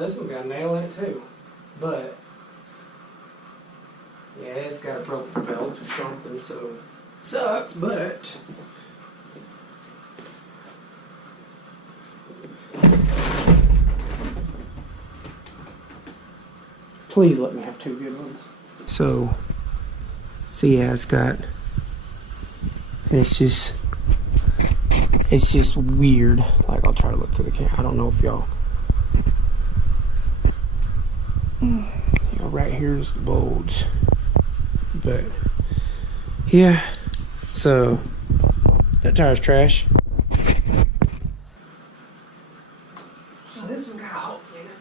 this one's got a nail in it too. But yeah, it's got a broken belt or something, so it sucks, but please let me have 2 good ones. So, see, yeah, it's got, it's just weird. Like, I'll try to look to the camera. I don't know if y'all, right here's the bulge. But yeah, so that tire's trash. So this one got a hole in it.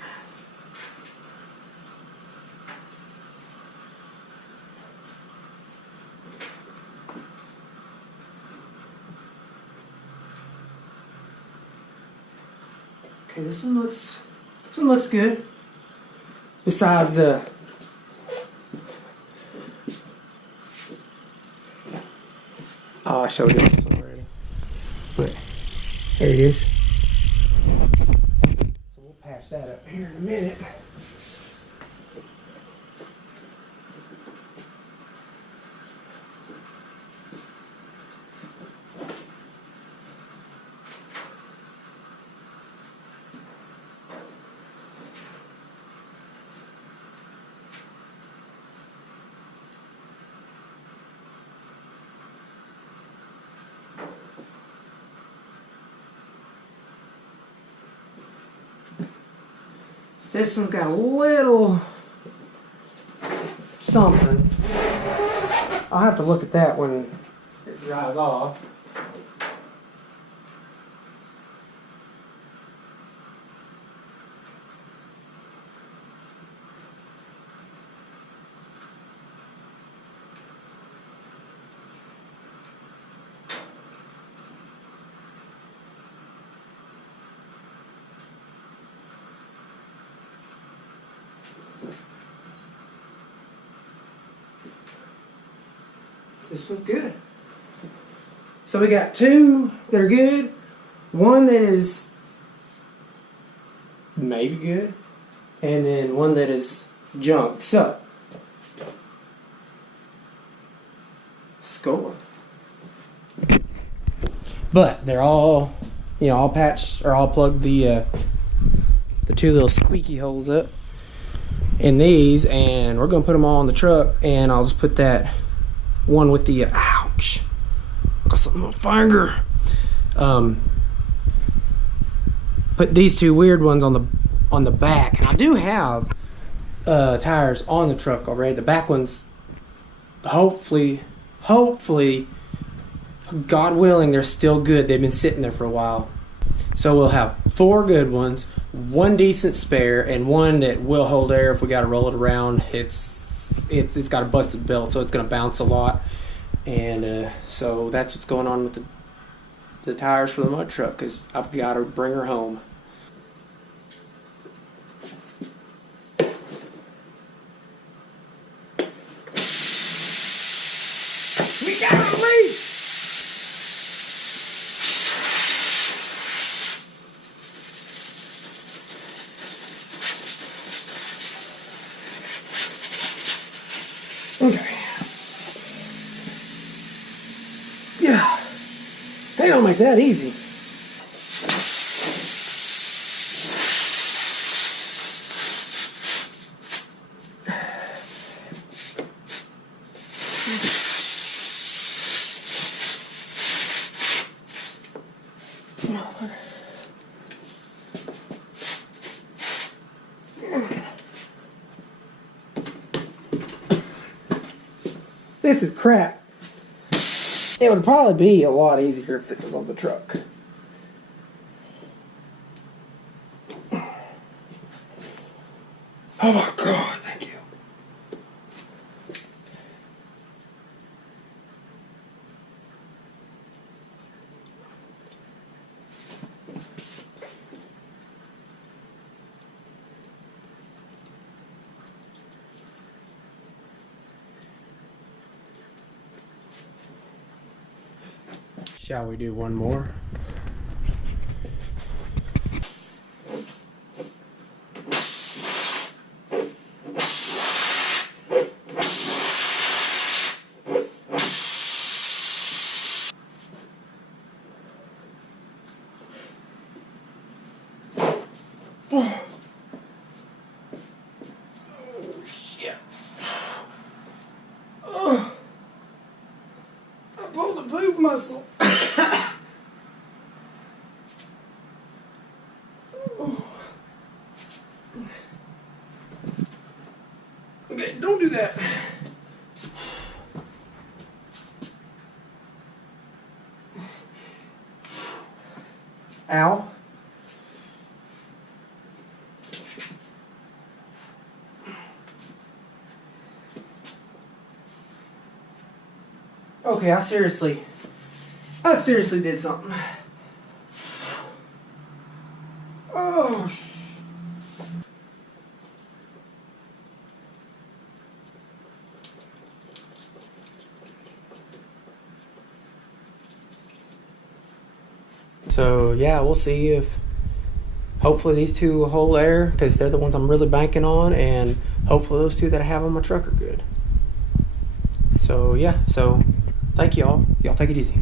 Okay, this one looks good. Besides the I showed you this one already. But here it is. So we'll patch that up here in a minute. This one's got a little something. I'll have to look at that when it dries off. This one's good. So we got 2 that are good, 1 that is maybe good, and then 1 that is junk. So, score. But they're all, all patched, or all plugged the 2 little squeaky holes up in these, and we're gonna put them all on the truck, and I'll just put that one with the ouch, I got something on my finger. Put these 2 weird ones on the back, and I do have tires on the truck already. The back ones, hopefully, God willing, they're still good. They've been sitting there for a while, so we'll have 4 good ones, 1 decent spare, and 1 that will hold air if we got to roll it around. It's got a busted belt, so it's going to bounce a lot, and so that's what's going on with the tires for the mud truck, because I've got to bring her home. We got a race! Okay. Yeah. They don't make that easy. This is crap. It would probably be a lot easier if it was on the truck. Oh my God, thank you. Shall we do one more? muscle. Okay, don't do that. Ow. Okay, I seriously did something. Oh. So yeah, we'll see if hopefully these two will hold air, because they're the ones I'm really banking on, and hopefully those two that I have on my truck are good. So yeah, so thank y'all. Y'all take it easy.